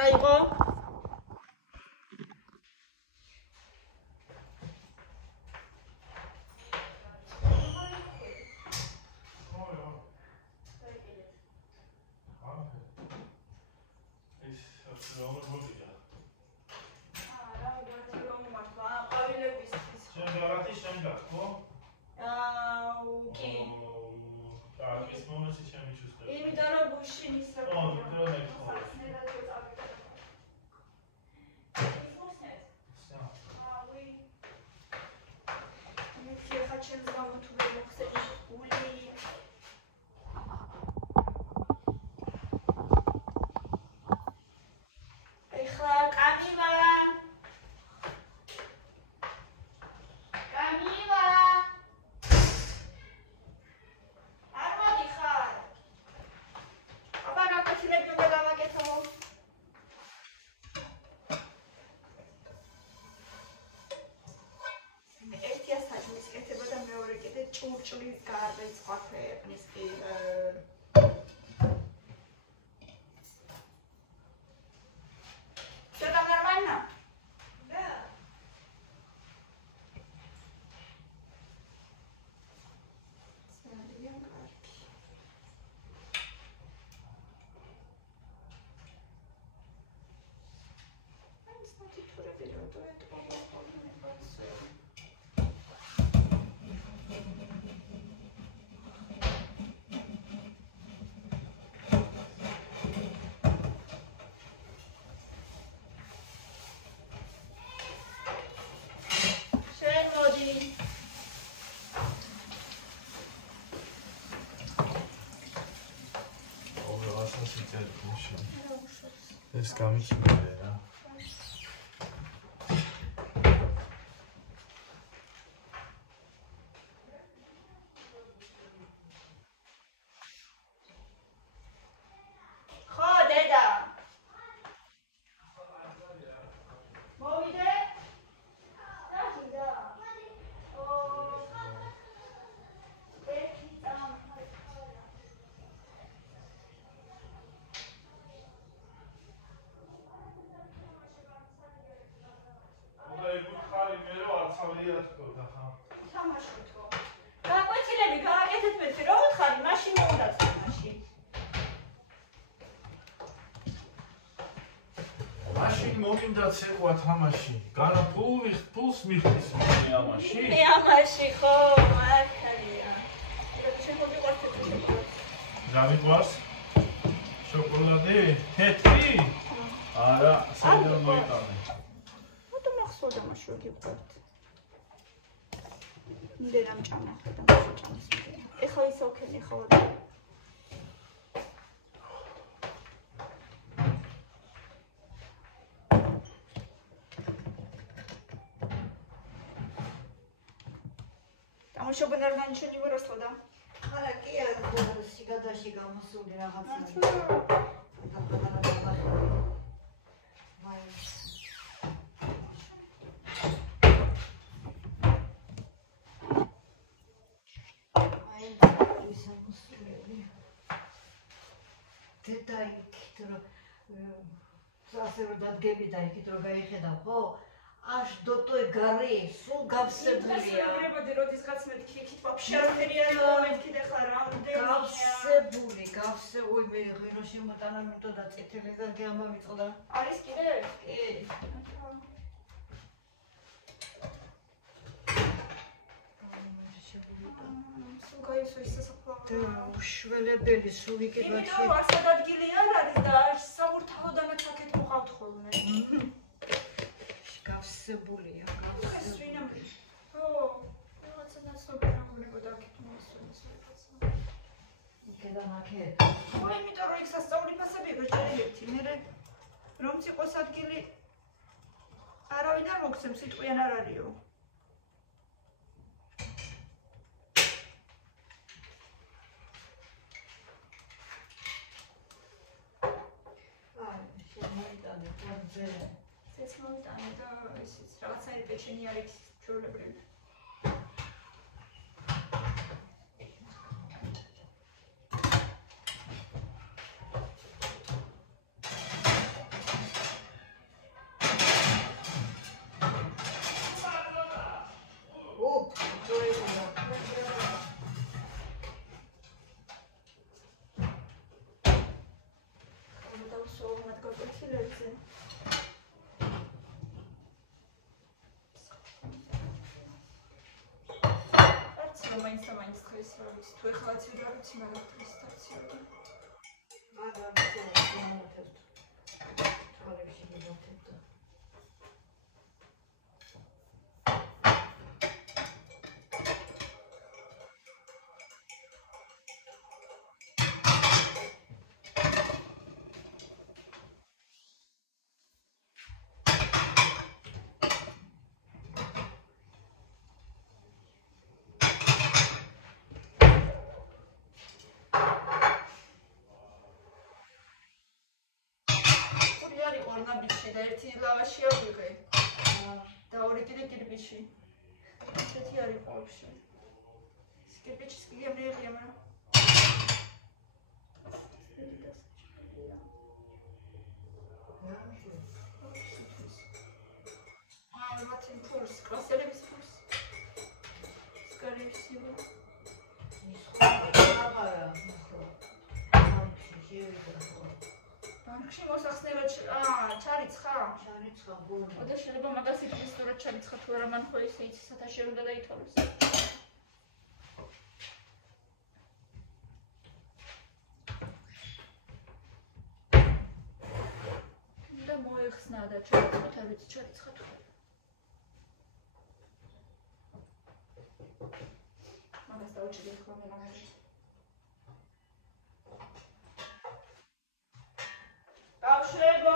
რა იყო? ჭურჭლის გარდაც ყოფნის კი Что-то нормально? Да. Смотрим карты. Они смотрят, что берет, то это по-моему большое. ეს გამიჩნია რა. ხო, დედა. მოვიდე? და. მომინდა ცეკვა თამაში. განა ფულს მიხდის მე ამაში. მე ამაში ხო, მართალია. შეხოდი ყოფილი. გამიყვარს? შოკოლადე? თეთრი? არა, საერთოდ მოიტანე. მოდი მახსოვდა მაშინ გიყვართ. ნდე რამ ჭამა ხედა მაშინ ჭამს. ეხლა ის ოკენი ხო? Чтобы наверное ничего не выросло, да? Ара, кия, сигадаши გამოსული რაღაცა. აი, ის მოსულები. დედა იქით რომ ასე რომ დადგები და იქით რომ გაიხედავ, ხო? аж до той горы, сულ გავსებულია. Треба როდისღაც მეთქი იქით вообще არაფერია მომეთქი და ხარ რამდენია. გავსებული, მე ღირო შემოტანა მეტო და წითელი და გამავიწყდა. არის კიდე? კი. სულ გაისვა ის სასაფლაო. უშველებელი სულ იქეთ ვაჩი. იმიტომ ასად ადგილი არ არის და საბურთალოდანაც აქეთ მოყავთ ხოლმე. გავსებულია, გავსებული. ო, რაღაცა ნაცნობი რამონებოდა აქეთ მოსულს რაღაცა. იქედან აქეთ. აი, იმიტომ რომ იქ სასწაული ფასები გაჭრილი ერთი, მერე რომ ციყოს ადგილი არავინ არ მოგცემ, სიტყვიან არ არისო. აი, შემოიტანე ფარზე. ეს მომიტანე და ისიც რაღაცაი პეჩენი არის ჩვეულებრივი. ფოთლებზე. მაინც დღეს რა ვიცი, თუ ეხლაც ვერ არის, მაგრამ დღეს დაცია. მაგრამ შემოვთევთ. თვალებში მივთევთ. ორნაბიში და ერთი ლავაში ავიღე. და ორი კიდე კირპიჩი. ესეთი არის ყოლში. ეს კირპიჩის კიდე მეღია, მაგრამ მათი ფურს, კლასელების ფურს. სკარიფსი. ბანკში მოსახსნელად ჩარიცხა? ჩარიცხა ბუნი. ოდა შეიძლება მაგას ითქვის თუ რა ჩარიცხა თუ არა მან ხო ისე იცი სათავეში უნდა დაითვალოს. და მოეხსნა და ჩარიცხა არ ვიცი ჩარიცხა თუ არა. მაგას დავჭირე ხოლმე მაგას. ბავშვებო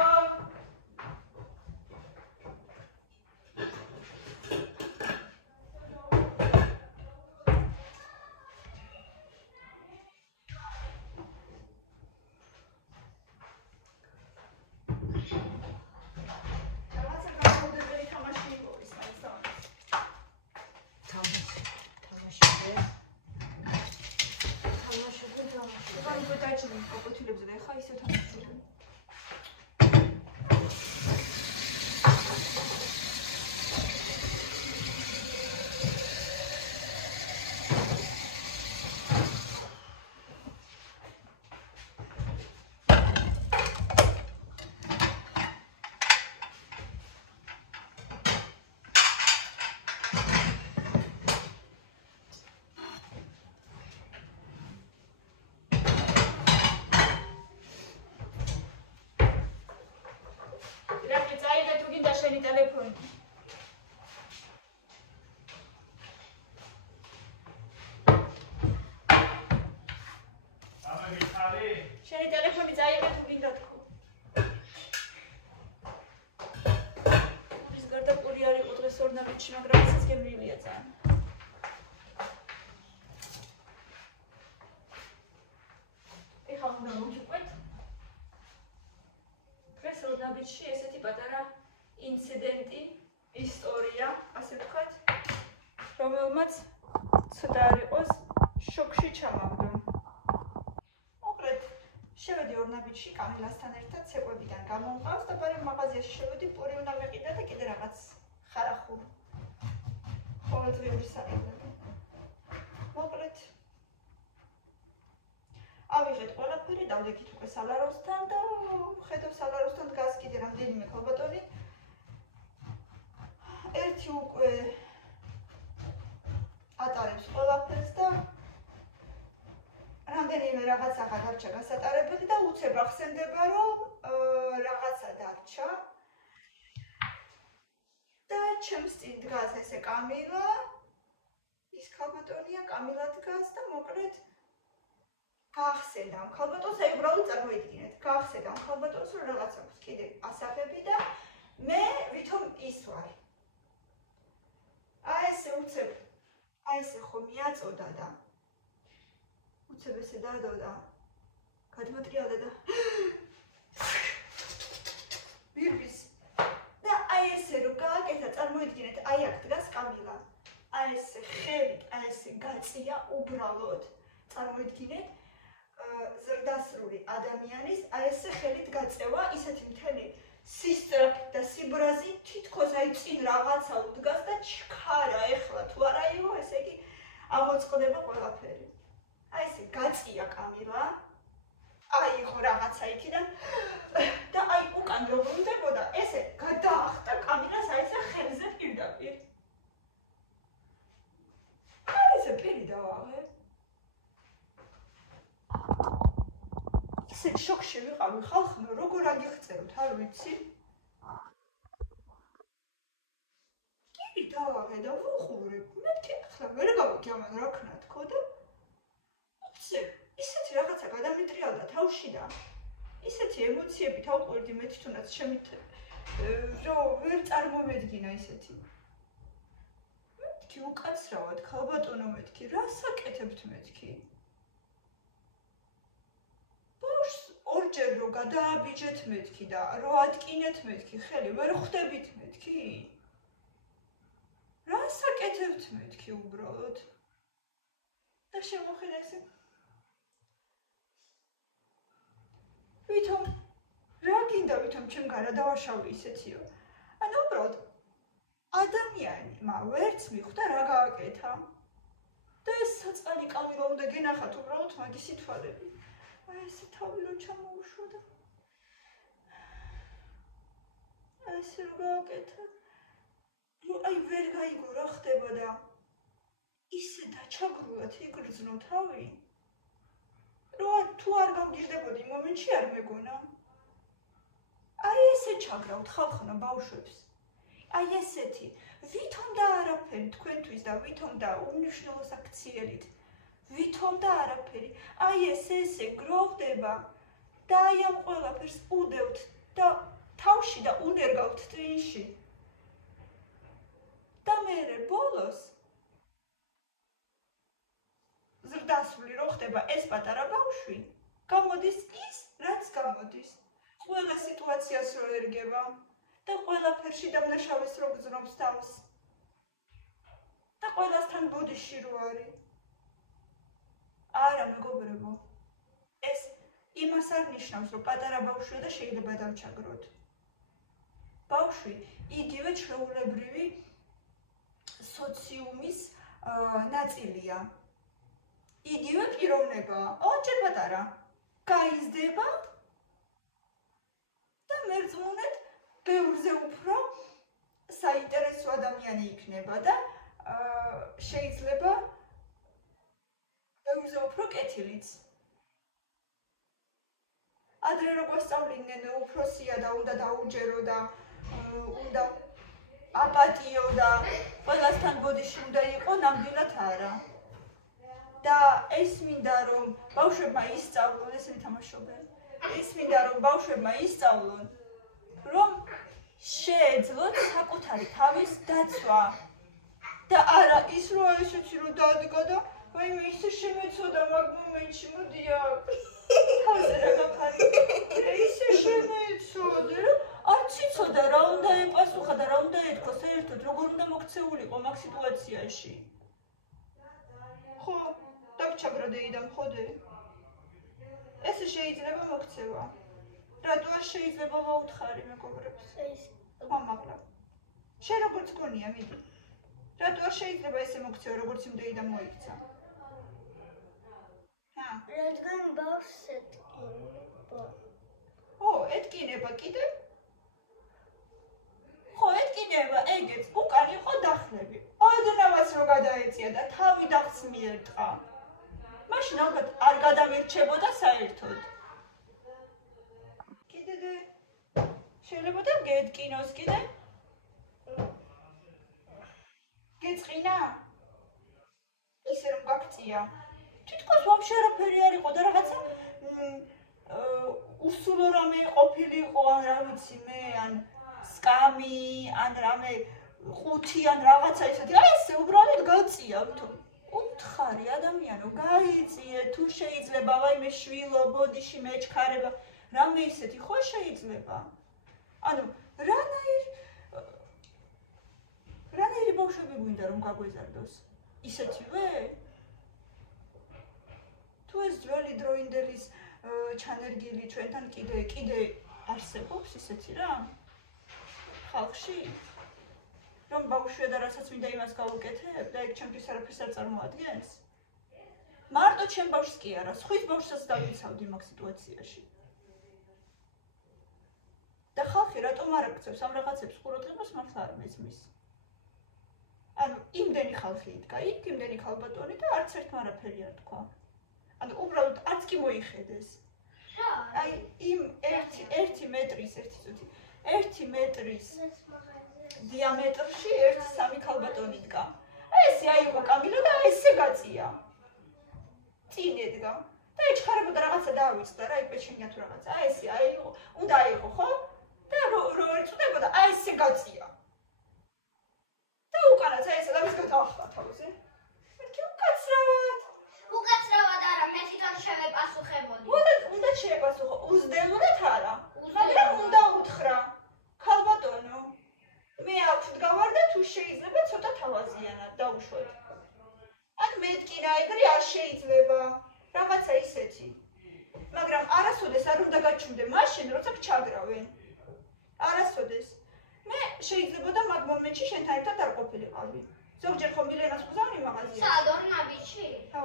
შენი ტელეფონი. შენი ტელეფონი წაიღე თუ გინდა თქო. ის გარდა პური არ იყო დღეს ორნაბიჩი, მაგრამ ისიც გემრიელია ძალიან. ეხლა უნდა მოვიყვეთ. დღეს ორნაბიჩი ესეთი პატარა ინციდენტი, ისტორია, ასე ვთქვათ, რომელმაც ცოტა არ იყოს შოკში ჩამაგდო. მოკლედ, შევედი ორნაბიჩში კამილასთან ერთად ცეკვებიდან გამომყავს და ბარემ მაღაზიაში შევედი, პური უნდა მეყიდა და კიდე რაღაც ხარახურ. ყოველდღიური საქმეები. მოკლედ, ავიღეთ ყველაფერი, დავდექით უკვე სალაროსთან და ხედავ სალაროსთან დგას კიდე რამდენიმე ქალბატონი. ერთი უკვე ატარებს ყველაფერს და რამდენიმე რაღაცა გადარჩა გასატარებელი და უცებ ახსენდება, რომ რაღაცა დარჩა. და ჩემს წინ დგას ესე კამილა, ის ქალბატონია, კამილა დგას და მოკლედ გაახსენდა ამ ქალბატონს, აი უბრალოდ წარმოიდგინეთ, გაახსენდა ამ ქალბატონს, რომ რაღაც აქვს კიდე ასაღები და მე ვითომ ის ვარ. აი ესე უცებ, აი ესე ხო მიაწოდა და უცებ ესე დადოდა, გადმოტრიალდა და ვირვის და აი ესე რომ გააკეთა, წარმოიდგინეთ, აი აქ დგას კამილა, აი ესე ხელით, აი ესე გაწია უბრალოდ, წარმოიდგინეთ, ზრდასრული ადამიანის აი ესე ხელით გაწევა, ისეთი მთელი სისწრაფით და სიბრაზით თითქოს აი წინ რაღაცა უდგას და ჩქარა ეხლა თუ არა იყო, ესე იგი ამოწყდება ყველაფერი. აი ესე გაწია კამილა, აი იყო რაღაცა იქიდან და აი უკან ისეთ შოქში ვიყავი ხალხმა, როგორ აგიხწეროთ, არ ვიცი. კი, დავაღე და ვუხურებ. მეთქი ახლა ვერ გავიქი ამან რა ქნა თქო და ისეთი რაღაცა გადამიტრიალდა თავში და ისეთი ემოციები თავყვერდი მე თვითონაც შემით ვერ წარმომედგინა ისეთი. მეთქი უკაცრავად ქალბატონო მეთქი, რას აკეთებთ მეთქი? ბავშვს ორჯერ რო გადააბიჯეთ მეთქი და რო ატკინეთ მეთქი, ხელი ვერ ხვდებით მეთქი? რას აკეთებთ მეთქი უბრალოდ? და შემოხედა ესე ვითომ რა გინდა ვითომ ჩემგან რა დავაშავე ისეთიო. ანუ უბრალოდ ადამიანმა ვერც მიხვდა რა გააკეთა. და ეს საწყალი კამილო უნდა გენახათ უბრალოდ მაგისი თვალები. აი ესე თავი რო ჩამოუშვა და აი ესე რო გააკეთა. აი ვერ გაიგო რა ხდება და ისე დაჩაგრულად იგრძნო თავი. თუ არ გავგირდებოდი მომენტში არ მეგონა. აი ესე ჩაგრავთ ხალხნა ბავშვებს. აი ესეთი, ვითომ და არაფერი თქვენთვის და ვითომ და უნიშნელო საქციელით. ვითომ და არაფერი. აი ესე გროვდება და აი ამ ყველაფერს უდევთ და თავში და უნერგავთ ტვინში. და მერე ბოლოს ზრდასრული რო ხდება ეს პატარა ბავშვი, გამოდის ის, რაც გამოდის. ყველა სიტუაციას რო ერგება და ყველაფერში დამნაშავეს რო გზნობს თავს. და ყველასთან ბოდიში რო არის. არა მეგობრებო, ეს იმას არ ნიშნავს, რომ პატარა ბავშვია და შეიძლება დავჩაგროთ. ბავშვი იგივე ჩვეულებრივი სოციუმის ნაწილია. იგივე პიროვნებაა, ოღონდ პატარა. გაიზრდება და მერწმუნედ ბევრზე უფრო საინტერესო ადამიანი იქნება და შეიძლება ბევრზე უფრო კეთილიც. ადრე რო გვასწავლიდნენ უფროსია და უნდა დაუჯერო და უნდა აპატიო და ყველასთან ბოდიში უნდა იყო, ნამდვილად არა. და ეს მინდა რომ ბავშვებმა ისწავლონ, ესენი თამაშობენ. ეს მინდა რომ ბავშვებმა ისწავლონ, რომ შეეძლოთ საკუთარი თავის დაცვა. და არა ის რომ ესეთი რომ დადგა და ვაიმე ისე შემეცოდა მაგ მომენტში მოდია. თავზე რა გაფარი. ისე შემეცოდა რომ არც იცოდა რა უნდა ეპასუხა და რა უნდა ეთქვა საერთოდ როგორ უნდა მოქცეულიყო მაგ სიტუაციაში. ხო დაგჩაგრა დეიდან ხოდე. ესე შეიძლება მოქცევა. რატო არ შეიძლება მოუთხარი მეგობრებს? ხო მაგრამ შენ როგორც გონია მიდი. რატო არ შეიძლება ესე მოქცევა როგორც იმ დეიდან მოიქცა? რადგან ბავშვს ეთკინება. ო, ეთკინება კიდე? ხო, ეთკინება, ეგეც, უკან იყო დახლები. ოდნავაც რო გადაეწია და თავი დახს მიერტყა. მაშინ ალბათ არ გადამირჩებოდა საერთოდ. კიდე შეიძლება და გეთკინოს კიდე? გეწყინა? ისე რომ გაქცია. თითქოს ვაფშე არაფერი არ იყო და რაღაცა უსულო რამე ყოფილიყო, ან რა ვიცი მე, ან სკამი, ან რამე ყუთი, ან რაღაცა ისეთი. აი ესე უბრალოდ გაწია, თო უთხარი ადამიანო, გაიწიე, თუ შეიძლება, ვაიმე შვილო, ბოდიში მეჩქარება, რამე ისეთი ხო შეიძლება? ანუ რანაირი ბავშვები გვინდა რომ გაგვეზარდოს? ისეთივე? თუ ეს ძველი დროინდელის ჩანერგილი ჩვენთან კიდე არსებობს ისეთი რა? ხალხში? რომ ბავშვია და რასაც მინდა იმას გავუკეთებ და ეგ ჩემთვის არაფერს არ წარმოადგენს? მარტო ჩემ ბავშვს კი არა, სხვის ბავშვსაც დავიცავდი მაგ სიტუაციაში. და ხალხი რატომ არ აქცევს ამ რაღაცებს ყურადღებას, მართლა არ მესმის. ანუ იმდენი ხალხი იდგა იქ, იმდენი ქალბატონი და არც ერთმა არაფერი არ თქვა. ანუ უბრალოდ არც კი მოიხედეს. რა აი იმ 1 მეტრის დიამეტრში 1-3 ქალბატონი დგა. ესე აიღო კამილა და ესე გაწია. წინ ედგა. და ეჩქარებოდა რაღაცა დაავიწყდა რა, იქ პეჩენია თუ რაღაცა. ესე აიღო, უნდა აიღო, ხო? და რო ეწუდებოდა, ესე გაწია. და უკანაც ესე და მის გადაახლა თავზე. მეთქი უკაცრავად არა, მე თვითონ შევეპასუხებოდი. უნდა შეეპასუხო, უზდელურად არა. მაგრამ უნდა უთხრა. ქალბატონო, მე აქ ვდგავარ და თუ შეიძლება ცოტა თავაზიანად დავუშვათ. ან მეთქი რა ეგრე არ შეიძლება. რაღაცა ისეთი. მაგრამ არასოდეს არ უნდა გაჩვიდე მაშინ, როცა ჩაგრავენ. არასოდეს. მე შეიძლებოდა მაგ მომენტში შენთან ერთად არ ყოფილიყავი. ზოგჯერ ხომ მილენას ვგზავნი მაღაზიაში. სადორ ნაბიჯში? ხო.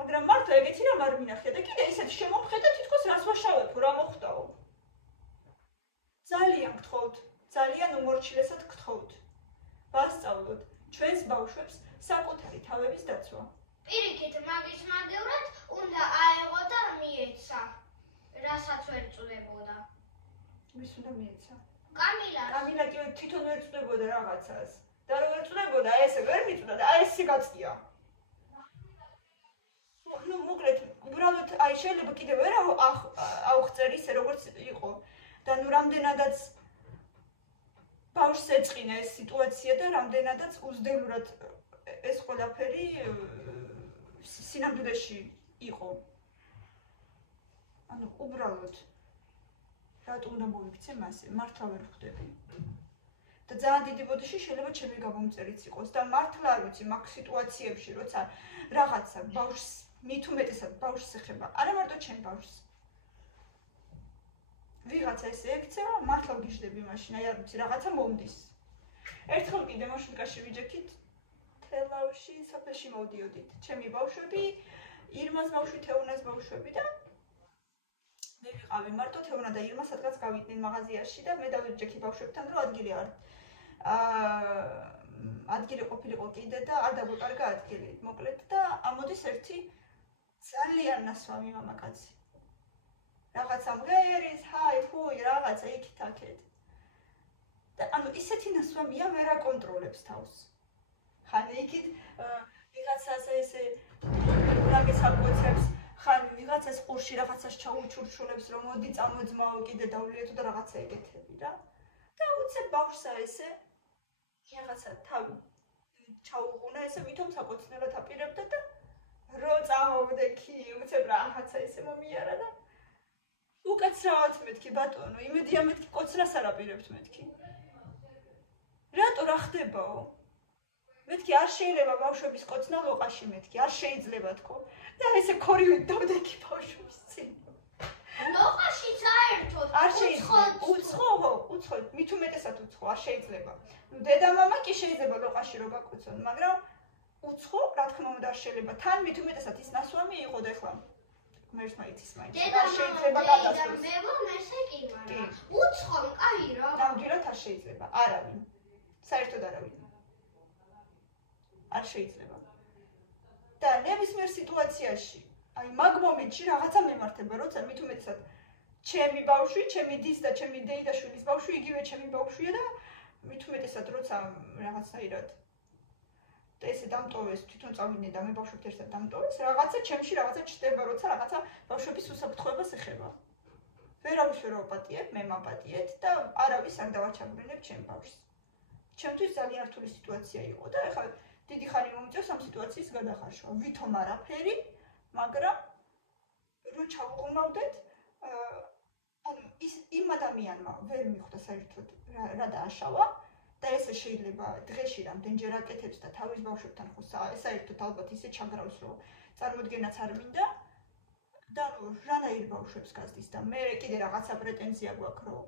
მაგრამ მართლა ეგეთი რამ არ მინახია და კიდე ისეთი შემომხედა თითქოს რას ვაშავებ, რა მოხდაო. ძალიან გთხოვთ, ძალიან უმორჩილესად გთხოვთ. ვასწავლოთ ჩვენს ბავშვებს საკუთარი თავების დაცვა. პირიქით მაგის მაგევრად უნდა აეღო და მიეცა. რასაც ვერ წვდებოდა. ვის უნდა მიეცა? კამილას. კამილა კი თვითონ ვერ წვდებოდა რაღაცას. და რო ვერ წვდებოდა, ესე ვერ მიწვდა და ესე გაწია. ნუ მოკლედ, უბრალოდ აი შეიძლება კიდევ ვერ აუღწერ ისე როგორც იყო. და ნუ რამდენადაც ბავშვს ეწყინა ეს სიტუაცია და რამდენადაც უზდელურად ეს ყველაფერი სინამდვილეში იყო. ანუ უბრალოდ რატო უნდა მოვიქცე მასე, მართლა ვერ ხვდები. და ძალიან დიდი ბოდიში შეიძლება ჩემი გამომწერიც იყოს და მართლა არ ვიცი მაგ სიტუაციებში, როცა რაღაცა ბავშვს მით უმეტესად ბავშვს ეხება, არა მარტო ჩემ ბავშვს. ვიღაცა ესე ექცევა, მართლა ვგიჟდები მაშინ, აი არ ვიცი, რაღაცა მომდის. ერთხელ კიდე მარშრუტკაში ვიჯექით თელავში სოფელში მოვდიოდით. ჩემი ბავშვები, ირმას ბავშვი, თეუნას ბავშვები და მე ვიყავი მარტო თეუნა და ირმა სადღაც გავიდნენ მაღაზიაში და მე დავიჯექი ბავშვებთან, რომ ადგილი არ ადგილი ყოფილიყო კიდე და არ დაგვეკარგა ადგილი. მოკლედ და ამოდის ერთი ძალიან ნასვამი მამაკაცი. რაღაცა მღერის, ჰაი, ფუი, რაღაცა იქით აქეთ. და ანუ ისეთი ნასვამია, მე რა კონტროლებს თავს. ხან იქით ვიღაცას ესე რაგესაკოცებს, ხან ვიღაცას ყურში რაღაცას ჩაუჩურჩულებს, რომ მოდი წამოძმაო კიდე დავლიეთო და რაღაცა ეგეთები რა. და უცებ ბავშვსა ესე რაღაცა თავი ჩაუღუნა, ესე ვითომ საკოცნელად აპირებდა და რო წამოვდექი, უცებ რაღაცა ესე მომიარა და უკაცრავად მეთქი ბატონო, იმედია მეთქი კოცნას არ აპირებთ მეთქი. რატო რა ხდებაო? მეთქი არ შეიძლება ბავშვების კოცნა ლოყაში მეთქი, არ შეიძლება თქო. და ესე ქორივით დავდექი ბავშვების წინ. ლოყაში საერთოდ არ შეიძლება. უცხო, მით უმეტესად უცხო, არ შეიძლება. ნუ დედამამა კი შეიძლება ლოყაში რო გაკოცონ, მაგრამ უცხო, რა თქმა უნდა არ შეიძლება. თან მით უმეტესად ის ნასვამი იყო და ეხლა მერტმა იცის მაინც. არ შეიძლება გადასწროს. მე მესე კი მაგრამ უცხომ კაი რა. ნამდვილად არ შეიძლება. არავინ. საერთოდ არავინ. არ შეიძლება. და ნებისმიერ სიტუაციაში, აი მაგ მომენტში რაღაცა მემართება, როცა მით უმეტესად ჩემი ბავშვი, ჩემი დის და ჩემი დეიდაშვილის ბავშვი იგივე ჩემი ბავშვია და მით უმეტესად როცა რაღაცნაირად და ესე დამტოვეს, თვითონ წავიდნენ და მე ბავშვებთან ერთად დამტოვეს, რაღაცა ჩემში რაღაცა ჩდება, როცა რაღაცა ბავშვების უსაფრთხოებას ეხება. ვერავის ვერ ვაპატიებ, მე მაპატიეთ და არავის არ დავაჩაგვრინებ ჩემ ბავშვს. ჩემთვის ძალიან რთული სიტუაცია იყო და ეხლა დიდი ხანი მომიწევს ამ სიტუაციის გადახარშვა. ვითომ არაფერი, მაგრამ რო ჩავუყუნავდეთ, ანუ იმ ადამიანმა ვერ მიხვდა საერთოდ რა დააშავა და ესე შეიძლება დღეში რამდენჯერ აკეთებს და თავის ბავშვებთან ხო საერთოდ ალბათ ისე ჩაგრავს, რომ წარმოდგენაც არ მინდა და რანაირ ბავშვებს გასდის და მე კიდე რაღაცა პრეტენზია გვაქვს, რომ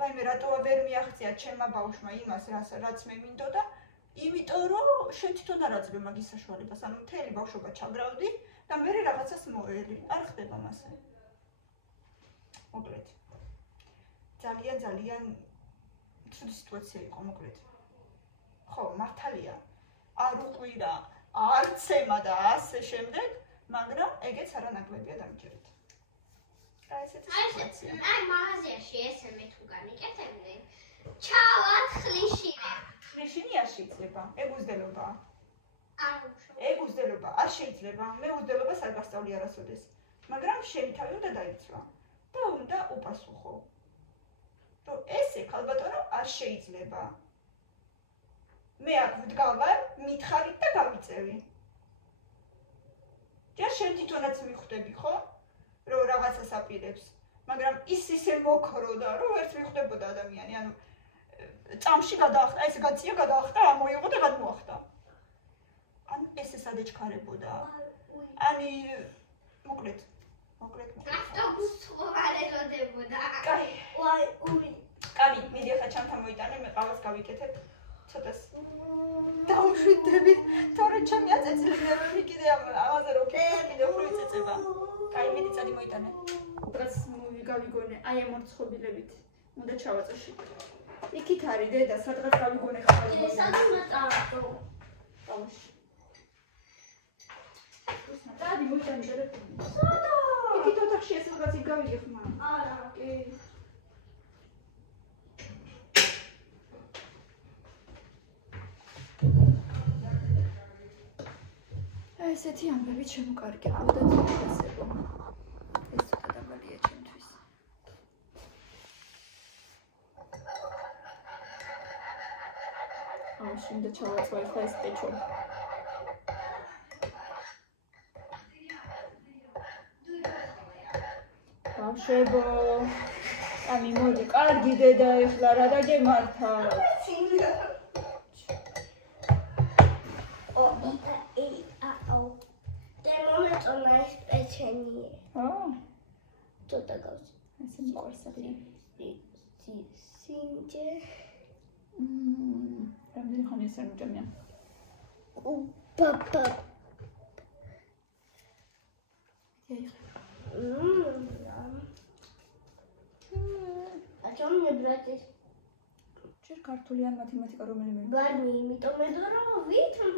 ვაიმე რატოა ვერ მიაღწია ჩემმა ბავშვმა იმას, რაც მე მინდოდა, იმიტომ რომ შენ თვითონ არ აძლევ მაგის საშუალებას, ანუ მთელი ბავშვობა ჩაგრავდი და მე რაღაცას მოელი, არ ხდება მასე. მოკლედ. ძალიან ცუდი სიტუაცია იყო, მოკლედ. ხო, მართალია. არ უყვირა, არ ცემა და ასე შემდეგ, მაგრამ ეგეც არანაკლებია დამჯერეთ. აი მაღაზიაში ესე მე თუ განიკეთებდნენ. ჩავად ხლიშინე. ხლიშინიაში იწება. ეგ უზდელობაა. არ უშო. ეგ უზდელობა არ შეიძლება. მე უზდელობას არ გასწავლი არასოდეს. მაგრამ შენი თავი უნდა დაიცვა და უნდა უპასუხო. რომ ესე ქალბატონო არ შეიძლება. მე აქ ვდგავარ, მითხარით და გავიწევი. ჯერ შენ თვითონაც მიხვდები, ხო? რომ რაღაცას აპირებს, მაგრამ ის ისე მოქროდა, რომ ერთ მიხვდებოდა ადამიანი, ანუ წამში გადაახტა, ეს გაწია გადაახტა, ამოიღო და გადმოახტა. ანუ ესე სადეჩქარებოდა. ანი მოკლედ. ავტობუსს ხوار ელოდებოდა. კაი, ვაი, უი. კანი, მიდი ახლა ჩანთა მოიტანე, მე ყავას გავიკეთებ. ცოტას დაუშვიდები, თორე ჩემი აწეცილებია რომ კიდე ამაზე რო კიდე უფრო იწეწება. კაი, მიდი წადი მოიტანე. დღეს გავიგონე, აი ამ მორცხობილებით. უნდა ჩავაწეში. იქით არის დედა, სადღაც გავიგონე ხარ. ესად უნდა წავაწყო. ბავშვი. წადი მოიტანე ტელეფონი. იქით ოთახში ეს რაღაც გავიგე ხმა. არა. კი. ესეთი ამბები შემოკარგებოდა დასებო. ეს ცოტა დაბალია ჩემთვის. შინდა ჩავაწვა ახლა ეს პეჩო. ბავშვებო, ამი მოდი, კარგი დედა ახლა რა დაგემართათ? დემომეწონა ეს პეჩენიე. ცოტა გავს. ესე მიყვარს ახლა. სინჯე. რამდენი ხანი ეს არ მიჭამია? პაპა. აჩომ მებრატის. ჯერ ქართული ან მათემატიკა რომელიმე? ბანი, იმიტომ რომ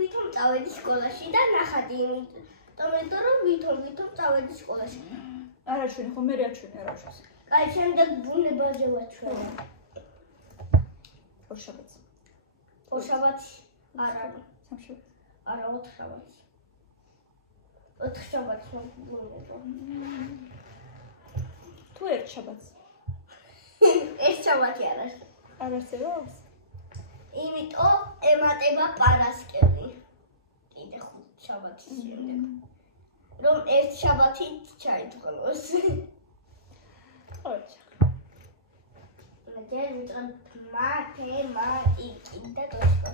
ვითომ წავედი სკოლაში და ნახატი იმიტომ რომ ვითომ წავედი სკოლაში. არ აჩვენე, ხო მე აჩვენე რა უშავს. კაი, შემდეგ ბუნებაზე ვაჩვენე. ორშაბათს. ორშაბათს? არა. სამშაბათს. არა, ოთხშაბათს. ოთხშაბათს ვუბუნებო. თუ ერთშაბათს. ერთშაბათი არ არის. არ არსებობს? იმიტომ ემატება პარასკევი. კიდე ხუთშაბათის შემდეგ. რომ ერთ შაბათით ჩაიწყლოს. ოჩა. მე ვიტყვი მათემატიკი და დოშკო.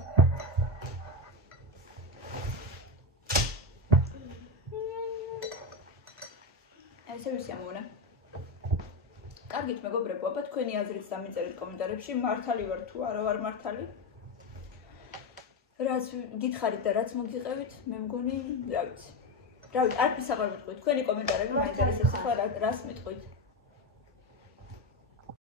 ესე ვისიამოვნა. კარგით მეგობრებო, აბა თქვენი აზრით დამიწერეთ კომენტარებში, მართალი ვარ თუ არა ვარ მართალი. რაც გითხარით და რაც მოგიყევით, მე მგონი, რა ვიცი. რა ვიცი, არც აღარ ვიტყვით, თქვენი კომენტარები მაინტერესებს ახლა რას მიტყვით.